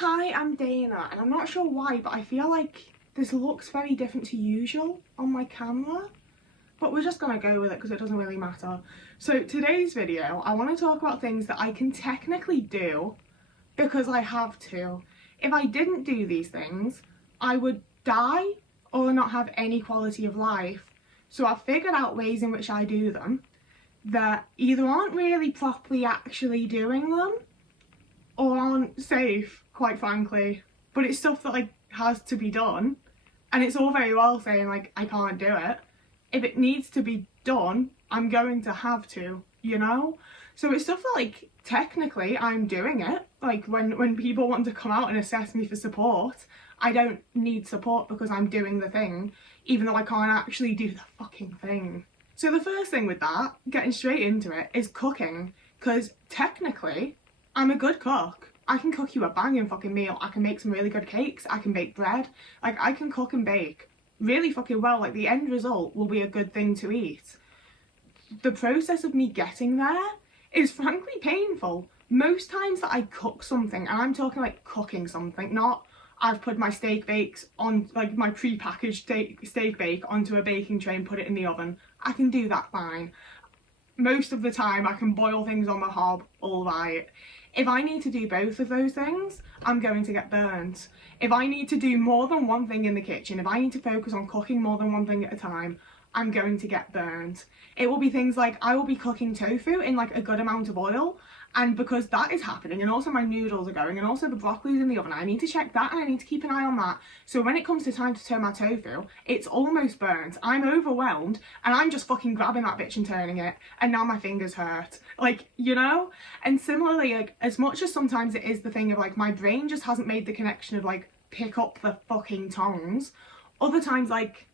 Hi, I'm Dana, and I'm not sure why, but I feel like this looks very different to usual on my camera, but we're just gonna go with it because it doesn't really matter. So today's video, I want to talk about things that I can technically do because I have to. If I didn't do these things, I would die or not have any quality of life. So I've figured out ways in which I do them that either aren't really properly actually doing them or aren't safe, quite frankly, but it's stuff that like has to be done, and it's all very well saying like I can't do it. If it needs to be done, I'm going to have to, you know? So it's stuff that like technically I'm doing it. Like when people want to come out and assess me for support, I don't need support because I'm doing the thing, even though I can't actually do the fucking thing. So the first thing with that, getting straight into it, is cooking, because technically I'm a good cook. I can cook you a banging fucking meal. I can make some really good cakes. I can bake bread. Like, I can cook and bake really fucking well. Like, the end result will be a good thing to eat. The process of me getting there is frankly painful. Most times that I cook something, and I'm talking like cooking something, not I've put my steak bakes on, like my pre-packaged steak bake onto a baking tray and put it in the oven. I can do that fine. Most of the time I can boil things on the hob, all right. If I need to do both of those things, I'm going to get burnt. If I need to do more than one thing in the kitchen, if I need to focus on cooking more than one thing at a time, I'm going to get burnt. It will be things like I will be cooking tofu in like a good amount of oil, and because that is happening, and also my noodles are going, and also the broccoli's in the oven, I need to check that and I need to keep an eye on that. So when it comes to time to turn my tofu, it's almost burnt. I'm overwhelmed and I'm just fucking grabbing that bitch and turning it, and now my fingers hurt. Like, you know? And similarly, like, as much as sometimes it is the thing of like my brain just hasn't made the connection of like pick up the fucking tongs, other times like,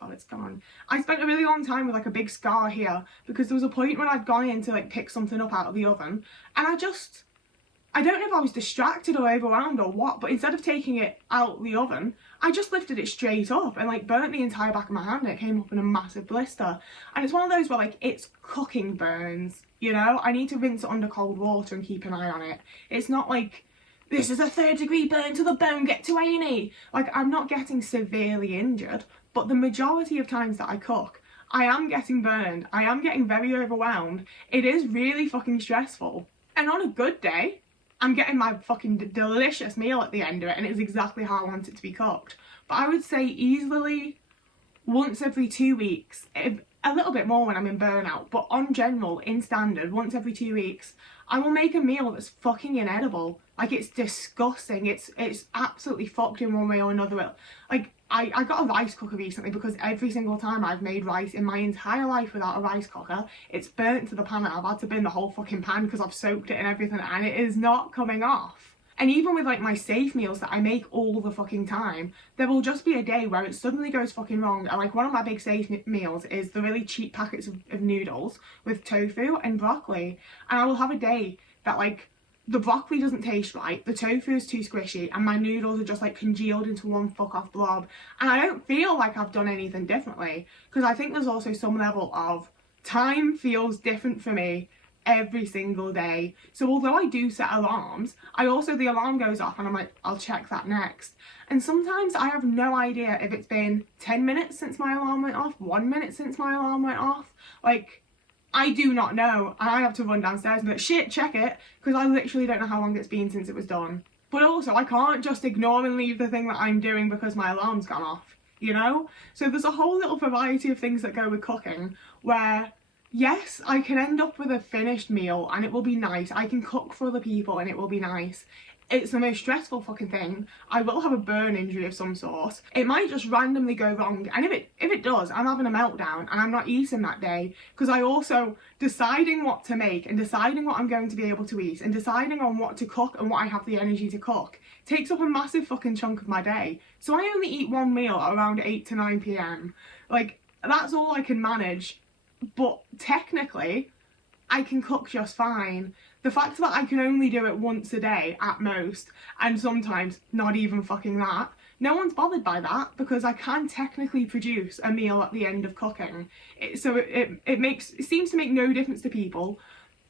oh, it's gone. I spent a really long time with like a big scar here because there was a point when I'd gone in to like pick something up out of the oven, and I don't know if I was distracted or overwhelmed or what, but instead of taking it out the oven, I just lifted it straight up and like burnt the entire back of my hand, and it came up in a massive blister. And it's one of those where like it's cooking burns, you know? I need to rinse it under cold water and keep an eye on it. It's not like, this is a 3rd-degree burn to the bone, get to A&E. Like, I'm not getting severely injured, but the majority of times that I cook, I am getting burned. I am getting very overwhelmed. It is really fucking stressful. And on a good day, I'm getting my fucking delicious meal at the end of it, and it's exactly how I want it to be cooked. But I would say easily once every 2 weeks, a little bit more when I'm in burnout, but on general, in standard, once every 2 weeks, I will make a meal that's fucking inedible. Like, it's disgusting. It's absolutely fucked in one way or another. Like, I got a rice cooker recently because every single time I've made rice in my entire life without a rice cooker, it's burnt to the pan, and I've had to bin the whole fucking pan because I've soaked it and everything, and it is not coming off. And even with like my safe meals that I make all the fucking time, there will just be a day where it suddenly goes fucking wrong. And like one of my big safe meals is the really cheap packets of noodles with tofu and broccoli. And I will have a day that like the broccoli doesn't taste right, the tofu is too squishy, and my noodles are just like congealed into one fuck off blob. And I don't feel like I've done anything differently, because I think there's also some level of time feels different for me every single day. So although I do set alarms, the alarm goes off and I'm like, I'll check that next. And sometimes I have no idea if it's been 10 minutes since my alarm went off, 1 minute since my alarm went off. Like, I do not know. And I have to run downstairs and be like, shit, check it, because I literally don't know how long it's been since it was done. But also, I can't just ignore and leave the thing that I'm doing because my alarm's gone off, you know? So there's a whole little variety of things that go with cooking where, yes, I can end up with a finished meal and it will be nice. I can cook for other people and it will be nice. It's the most stressful fucking thing. I will have a burn injury of some sort. It might just randomly go wrong, and if it does, I'm having a meltdown and I'm not eating that day, because I also, deciding what to make and deciding what I'm going to be able to eat and deciding on what to cook and what I have the energy to cook takes up a massive fucking chunk of my day. So I only eat one meal around 8 to 9 p.m. Like, that's all I can manage. But technically, I can cook just fine. The fact that I can only do it once a day at most, and sometimes not even fucking that, no one's bothered by that because I can technically produce a meal at the end of cooking. It seems to make no difference to people.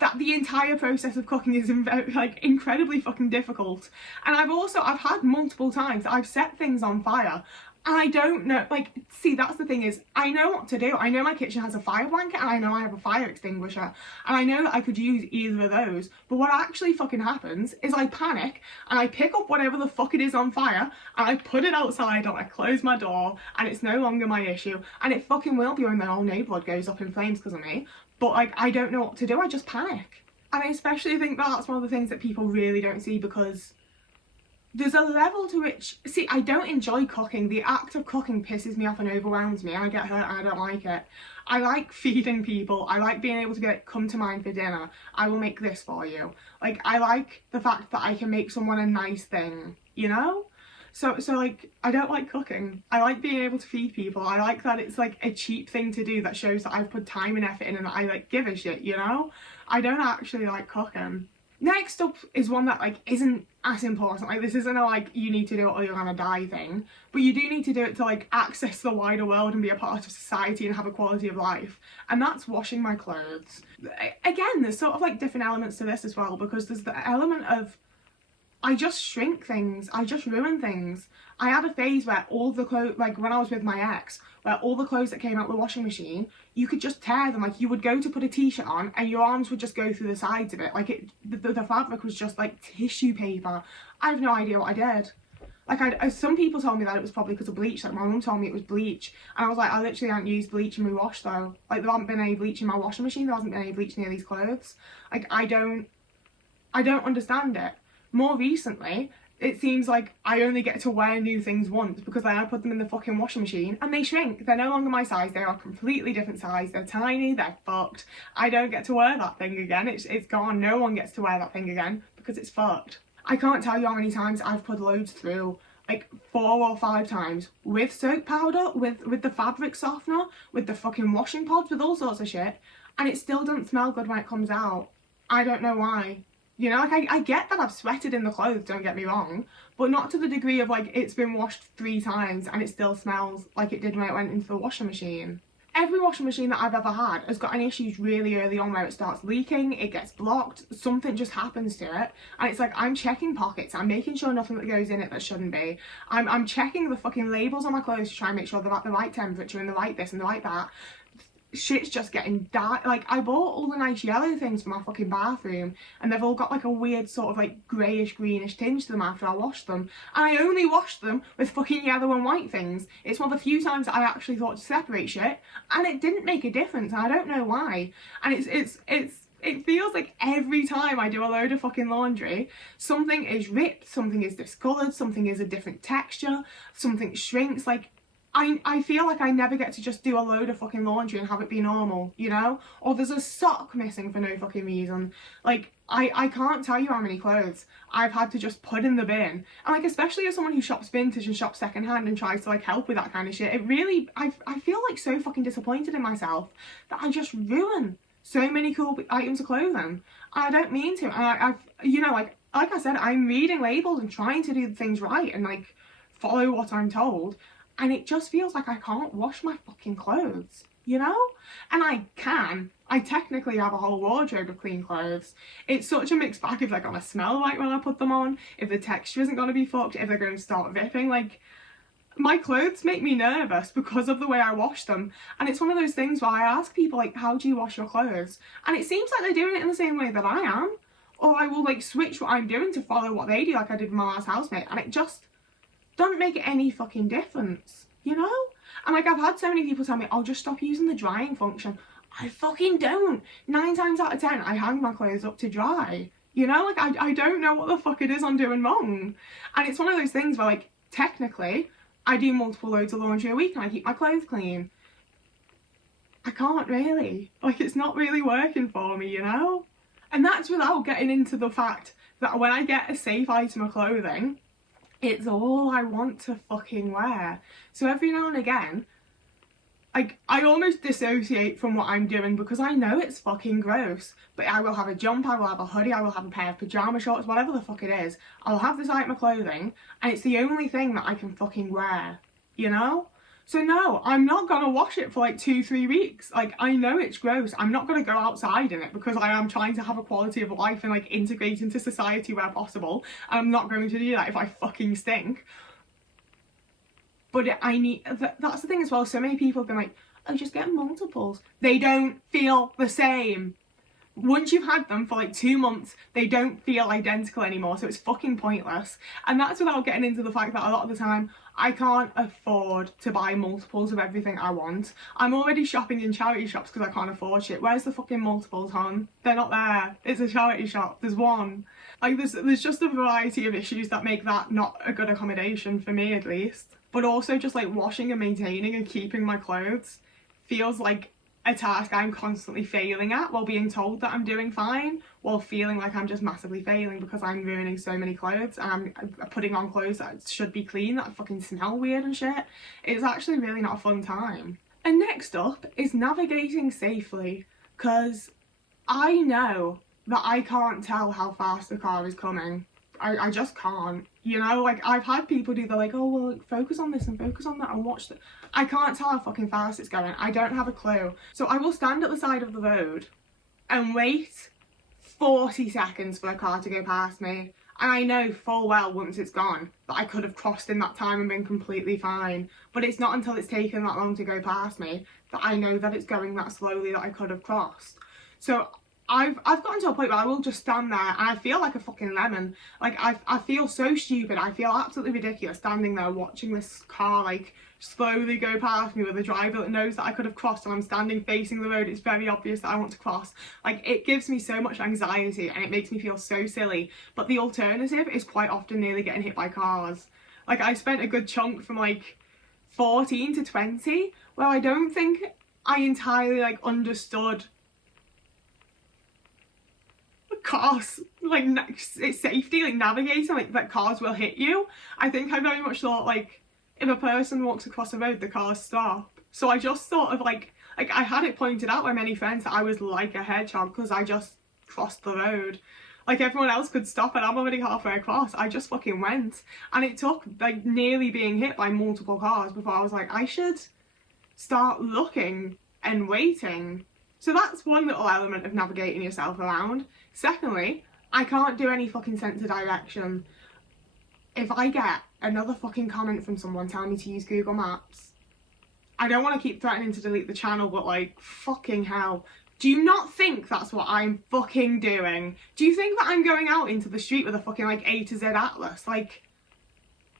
that the entire process of cooking is like incredibly fucking difficult. And I've had multiple times that I've set things on fire and I don't know, like, see, that's the thing is, I know what to do. I know my kitchen has a fire blanket and I know I have a fire extinguisher and I know that I could use either of those, but what actually fucking happens is I panic and I pick up whatever the fuck it is on fire and I put it outside or I close my door and it's no longer my issue, and it fucking will be when the whole neighbourhood goes up in flames because of me, but like, I don't know what to do, I just panic. And I especially think that's one of the things that people really don't see, because there's a level to which, see, I don't enjoy cooking. The act of cooking pisses me off and overwhelms me and I get hurt and I don't like it. I like feeding people. I like being able to get, come to mine for dinner. I will make this for you. Like, I like the fact that I can make someone a nice thing, you know? So like, I don't like cooking. I like being able to feed people. I like that it's like a cheap thing to do that shows that I've put time and effort in and that I like give a shit, you know? I don't actually like cooking. Next up is one that like isn't as important. Like, this isn't a like you need to do it or you're gonna die thing, but you do need to do it to like access the wider world and be a part of society and have a quality of life, and that's washing my clothes. Again, there's sort of like different elements to this as well, because there's the element of I just shrink things, I just ruin things. I had a phase where all the clothes, like when I was with my ex, where all the clothes that came out of the washing machine, you could just tear them. Like, you would go to put a t-shirt on and your arms would just go through the sides of it. Like, the fabric was just like tissue paper. I have no idea what I did. Like, some people told me that it was probably because of bleach. Like, my mum told me it was bleach. And I was like, I literally haven't used bleach in my wash though. Like, there hasn't been any bleach in my washing machine. There hasn't been any bleach near these clothes. Like, I don't understand it. More recently, it seems like I only get to wear new things once because then I put them in the fucking washing machine and they shrink. They're no longer my size. They are a completely different size. They're tiny. They're fucked. I don't get to wear that thing again. It's gone. No one gets to wear that thing again because it's fucked. I can't tell you how many times I've put loads through, like 4 or 5 times, with soap powder, with the fabric softener, with the fucking washing pods, with all sorts of shit, and it still doesn't smell good when it comes out. I don't know why. You know, like, I get that I've sweated in the clothes, don't get me wrong, but not to the degree of like it's been washed 3 times and it still smells like it did when it went into the washing machine. Every washing machine that I've ever had has got any issues really early on where it starts leaking, it gets blocked, something just happens to it, and it's like I'm checking pockets, I'm making sure nothing that goes in it that shouldn't be. I'm checking the fucking labels on my clothes to try and make sure they're at the right temperature and the right this and the right that. Shit's just getting dark. Like, I bought all the nice yellow things for my fucking bathroom and they've all got like a weird sort of like greyish greenish tinge to them after I washed them, and I only washed them with fucking yellow and white things. It's one of the few times that I actually thought to separate shit and it didn't make a difference, and I don't know why. And it feels like every time I do a load of fucking laundry, something is ripped, something is discoloured, something is a different texture, something shrinks. Like, I feel like I never get to just do a load of fucking laundry and have it be normal, you know? Or there's a sock missing for no fucking reason. Like, I can't tell you how many clothes I've had to just put in the bin. And like, especially as someone who shops vintage and shops secondhand and tries to like help with that kind of shit, it really, I feel like so fucking disappointed in myself that I just ruin so many cool items of clothing. I don't mean to. And I've, you know, like I said, I'm reading labels and trying to do things right and like follow what I'm told. And it just feels like I can't wash my fucking clothes, you know? And I can. I technically have a whole wardrobe of clean clothes. It's such a mixed bag if they're gonna smell right when I put them on, if the texture isn't gonna be fucked, if they're gonna start ripping. Like, my clothes make me nervous because of the way I wash them. And it's one of those things where I ask people, like, how do you wash your clothes? And it seems like they're doing it in the same way that I am. Or I will like switch what I'm doing to follow what they do, like I did with my last housemate, and it just doesn't make any fucking difference, you know? And like, I've had so many people tell me, I'll just stop using the drying function. I fucking don't. 9 times out of 10, I hang my clothes up to dry. You know, like, I don't know what the fuck it is I'm doing wrong. And it's one of those things where, like, technically, I do multiple loads of laundry a week and I keep my clothes clean. I can't really. Like, it's not really working for me, you know? And that's without getting into the fact that when I get a safe item of clothing, it's all I want to fucking wear. So every now and again, I almost dissociate from what I'm doing because I know it's fucking gross. But I will have a jumper, I will have a hoodie, I will have a pair of pyjama shorts, whatever the fuck it is. I'll have this item of clothing and it's the only thing that I can fucking wear, you know? So no, I'm not gonna wash it for like 2-3 weeks. Like, I know it's gross. I'm not gonna go outside in it because I am trying to have a quality of life and like integrate into society where possible. And I'm not going to do that if I fucking stink. But I need, that's the thing as well. So many people have been like, oh, just get multiples. They don't feel the same. Once you've had them for like 2 months, they don't feel identical anymore, so it's fucking pointless. And that's without getting into the fact that a lot of the time I can't afford to buy multiples of everything I want. I'm already shopping in charity shops because I can't afford shit. Where's the fucking multiples, hon? They're not there. It's a charity shop. There's one. Like, there's just a variety of issues that make that not a good accommodation for me, at least. But also just like washing and maintaining and keeping my clothes feels like a task I'm constantly failing at while being told that I'm doing fine, while feeling like I'm just massively failing because I'm ruining so many clothes and I'm putting on clothes that should be clean, that fucking smell weird and shit. It's actually really not a fun time. And next up is navigating safely, because I know that I can't tell how fast the car is coming. I just can't, you know. Like, I've had people do, they're like, oh well, focus on this and focus on that and watch that. I can't tell how fucking fast it's going. I don't have a clue. So I will stand at the side of the road and wait 40 seconds for a car to go past me, and I know full well once it's gone that I could have crossed in that time and been completely fine. But it's not until it's taken that long to go past me that I know that it's going that slowly that I could have crossed. So I've gotten to a point where I will just stand there and I feel like a fucking lemon. Like, I feel so stupid. I feel absolutely ridiculous standing there watching this car like slowly go past me with a driver that knows that I could have crossed, and I'm standing facing the road. It's very obvious that I want to cross. Like, it gives me so much anxiety and it makes me feel so silly. But the alternative is quite often nearly getting hit by cars. Like, I spent a good chunk from like 14 to 20 where I don't think I entirely like understood cars, like it's safety, like navigating, like that cars will hit you. I think I very much thought like if a person walks across the road, the cars stop. So I just sort of like I had it pointed out by many friends that I was like a hedgehog because I just crossed the road. Like, everyone else could stop and I'm already halfway across. I just fucking went, and it took like nearly being hit by multiple cars before I was like, I should start looking and waiting. So that's one little element of navigating yourself around. Secondly, I can't do any fucking sense of direction. If I get another fucking comment from someone telling me to use Google Maps, I don't want to keep threatening to delete the channel, but like, fucking hell. Do you not think that's what I'm fucking doing? Do you think that I'm going out into the street with a fucking like A to Z atlas? Like,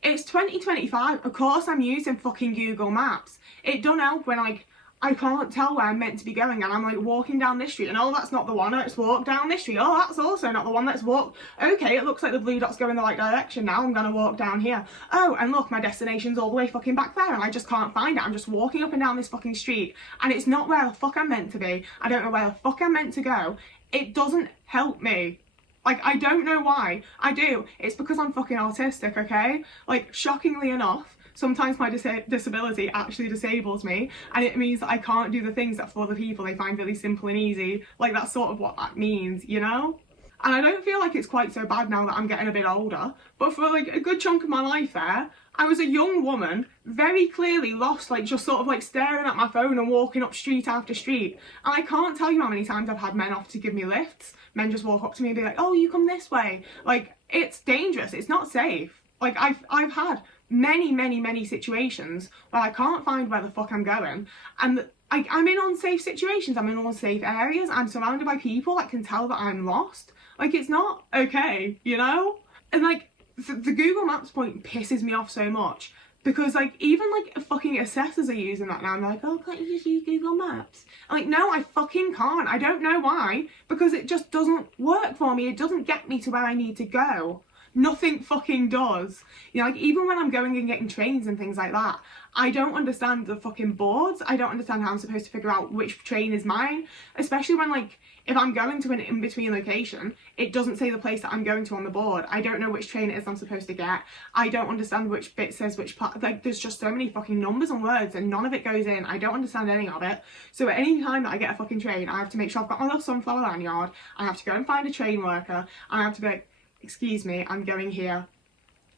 it's 2025, of course I'm using fucking Google Maps. It don't help when like I can't tell where I'm meant to be going and I'm like walking down this street and oh, that's not the one, let's walk down this street. Oh, that's also not the one, let's walk. Okay, it looks like the blue dots go in the right direction now, I'm gonna walk down here. Oh, and look, my destination's all the way fucking back there and I just can't find it. I'm just walking up and down this fucking street and it's not where the fuck I'm meant to be. I don't know where the fuck I'm meant to go. It doesn't help me. Like, I don't know why. I do. It's because I'm fucking autistic, okay? Like, shockingly enough, sometimes my disability actually disables me, and it means that I can't do the things that for other people they find really simple and easy. Like, that's sort of what that means, you know? And I don't feel like it's quite so bad now that I'm getting a bit older, but for like a good chunk of my life there, I was a young woman, very clearly lost, like just sort of like staring at my phone and walking up street after street. And I can't tell you how many times I've had men offer to give me lifts. Men just walk up to me and be like, oh, you come this way. Like, it's dangerous, it's not safe. Like, I've had many situations where I can't find where the fuck I'm going, and I'm in unsafe situations, I'm in unsafe areas, I'm surrounded by people that can tell that I'm lost. Like, it's not okay, you know? And like, the Google Maps point pisses me off so much, because like, even like fucking assessors are using that now, and they're like, oh, can't you just use Google Maps? I'm like, no, I fucking can't. I don't know why, because it just doesn't work for me. It doesn't get me to where I need to go. Nothing fucking does. You know, like, even when I'm going and getting trains and things like that, I don't understand the fucking boards. I don't understand how I'm supposed to figure out which train is mine, especially when like, if I'm going to an in-between location, it doesn't say the place that I'm going to on the board. I don't know which train it is I'm supposed to get. I don't understand which bit says which part. Like, there's just so many fucking numbers and words and none of it goes in. I don't understand any of it. So at any time that I get a fucking train, I have to make sure I've got my little sunflower lanyard. I have to go and find a train worker, and I have to be like, excuse me, I'm going here.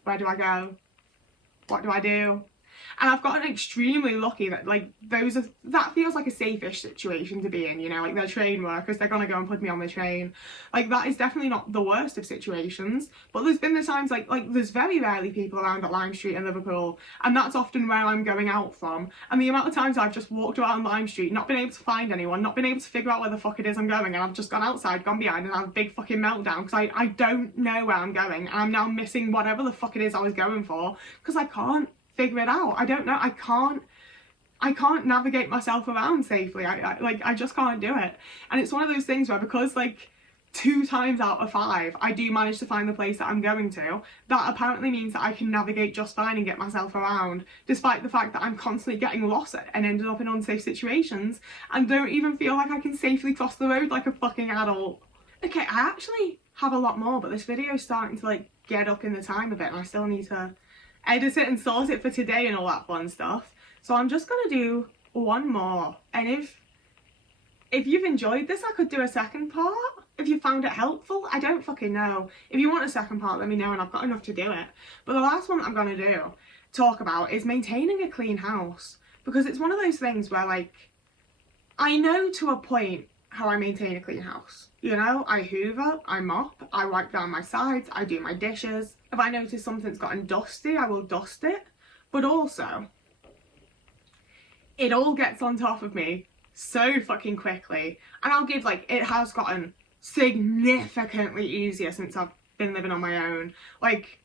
Where do I go? What do I do? And I've gotten extremely lucky that like that feels like a safe-ish situation to be in, you know, like they're train workers, they're gonna go and put me on the train. Like that is definitely not the worst of situations, but there's been the times like there's very rarely people around at Lime Street in Liverpool, and that's often where I'm going out from. And the amount of times I've just walked around Lime Street, not been able to find anyone, not been able to figure out where the fuck it is I'm going, and I've just gone outside, gone behind, and had a big fucking meltdown because I don't know where I'm going, and I'm now missing whatever the fuck it is I was going for because I can't figure it out. I don't know. I can't navigate myself around safely. I just can't do it. And it's one of those things where, because like 2 times out of 5 I do manage to find the place that I'm going to, that apparently means that I can navigate just fine and get myself around, despite the fact that I'm constantly getting lost and ended up in unsafe situations and don't even feel like I can safely cross the road like a fucking adult. Okay, I actually have a lot more, but this video is starting to like get up in the time a bit, and I still need to edit it and sort it for today and all that fun stuff. So I'm just gonna do one more, and if you've enjoyed this, I could do a second part. If you found it helpful, I don't fucking know. If you want a second part, let me know, and I've got enough to do it. But the last one that I'm gonna talk about is maintaining a clean house, because it's one of those things where like I know to a point how I maintain a clean house. You know, I hoover, I mop, I wipe down my sides, I do my dishes. If I notice something's gotten dusty, I will dust it. But also, it all gets on top of me so fucking quickly. And I'll give, like, it has gotten significantly easier since I've been living on my own. Like,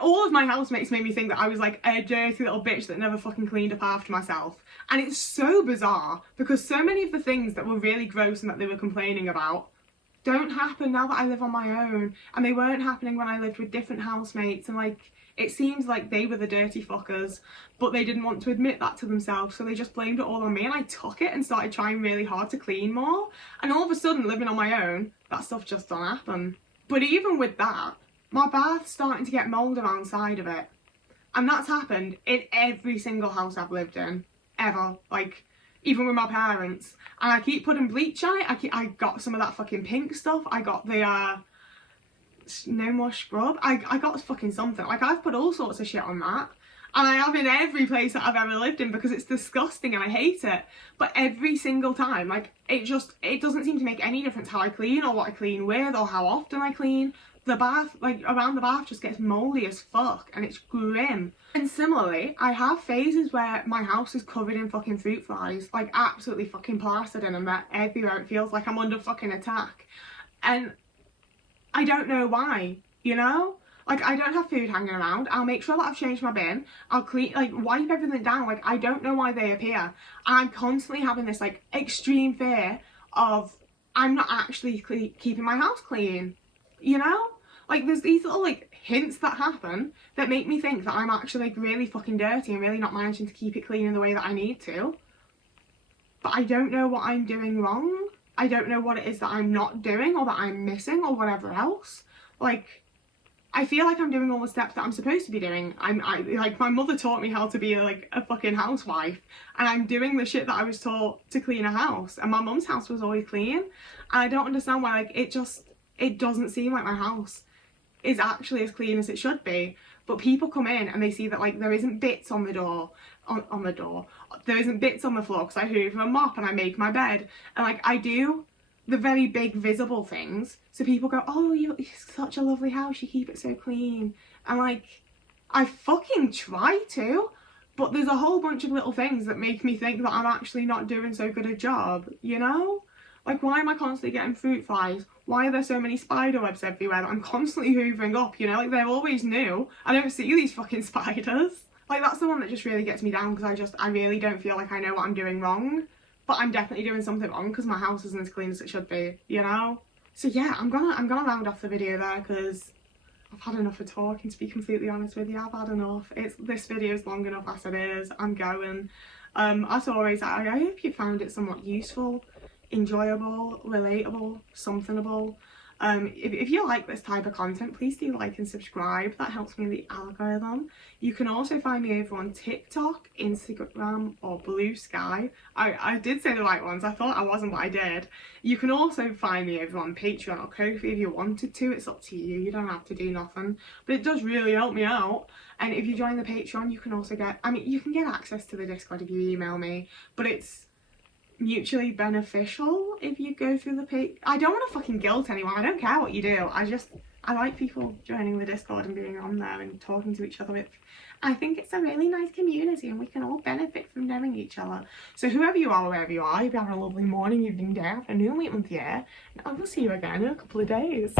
all of my housemates made me think that I was like a dirty little bitch that never fucking cleaned up after myself. And it's so bizarre because so many of the things that were really gross and that they were complaining about don't happen now that I live on my own. And they weren't happening when I lived with different housemates. And like, it seems like they were the dirty fuckers, but they didn't want to admit that to themselves. So they just blamed it all on me, and I took it and started trying really hard to clean more. And all of a sudden, living on my own, that stuff just don't happen. But even with that, my bath's starting to get mould around the side of it. And that's happened in every single house I've lived in, ever. Like, even with my parents. And I keep putting bleach on it. I got some of that fucking pink stuff. I got the, no more scrub. I got fucking something. Like, I've put all sorts of shit on that. And I have in every place that I've ever lived in because it's disgusting and I hate it. But every single time, like, it doesn't seem to make any difference how I clean or what I clean with or how often I clean. The bath, like around the bath, just gets mouldy as fuck and it's grim. And similarly, I have phases where my house is covered in fucking fruit flies, like absolutely fucking plastered in them. They're everywhere. It feels like I'm under fucking attack. And I don't know why, you know? Like, I don't have food hanging around. I'll make sure that I've changed my bin. I'll clean, like, wipe everything down. Like, I don't know why they appear. And I'm constantly having this, like, extreme fear of I'm not actually keeping my house clean, you know? Like, there's these little, like, hints that happen that make me think that I'm actually, like, really fucking dirty and really not managing to keep it clean in the way that I need to. But I don't know what I'm doing wrong. I don't know what it is that I'm not doing or that I'm missing or whatever else. Like, I feel like I'm doing all the steps that I'm supposed to be doing. Like, my mother taught me how to be, like, a fucking housewife. And I'm doing the shit that I was taught to clean a house. And my mum's house was always clean. And I don't understand why, like, it doesn't seem like my house is actually as clean as it should be. But people come in and they see that, like, there isn't bits on the door, on the door. There isn't bits on the floor because I hoover and mop and I make my bed. And, like, I do the very big visible things. So people go, oh, it's such a lovely house, you keep it so clean. And, like, I fucking try to. But there's a whole bunch of little things that make me think that I'm actually not doing so good a job, you know? Like, why am I constantly getting fruit flies? Why are there so many spider webs everywhere that I'm constantly hoovering up, you know? Like, they're always new. I don't see these fucking spiders. Like, that's the one that just really gets me down because I really don't feel like I know what I'm doing wrong. But I'm definitely doing something wrong because my house isn't as clean as it should be, you know? So yeah, I'm gonna round off the video there because I've had enough of talking, to be completely honest with you. I've had enough. This video is long enough as it is. I'm going. As always, I hope you found it somewhat useful, enjoyable, relatable, somethingable. If you like this type of content, please do like and subscribe. That helps me in the algorithm. You can also find me over on TikTok, Instagram, or Blue Sky. I did say the right ones. I thought I wasn't, but I did. You can also find me over on Patreon or Ko-fi if you wanted to. It's up to you. You don't have to do nothing, but it does really help me out. And if you join the Patreon, you can also get, I mean, you can get access to the Discord if you email me, but it's mutually beneficial if you go through the page. I don't want to fucking guilt anyone. I don't care what you do. I like people joining the Discord and being on there and talking to each other. I think it's a really nice community and we can all benefit from knowing each other. So whoever you are, wherever you are, you've had a lovely morning, evening, day, afternoon, late month, year, and I will see you again in a couple of days.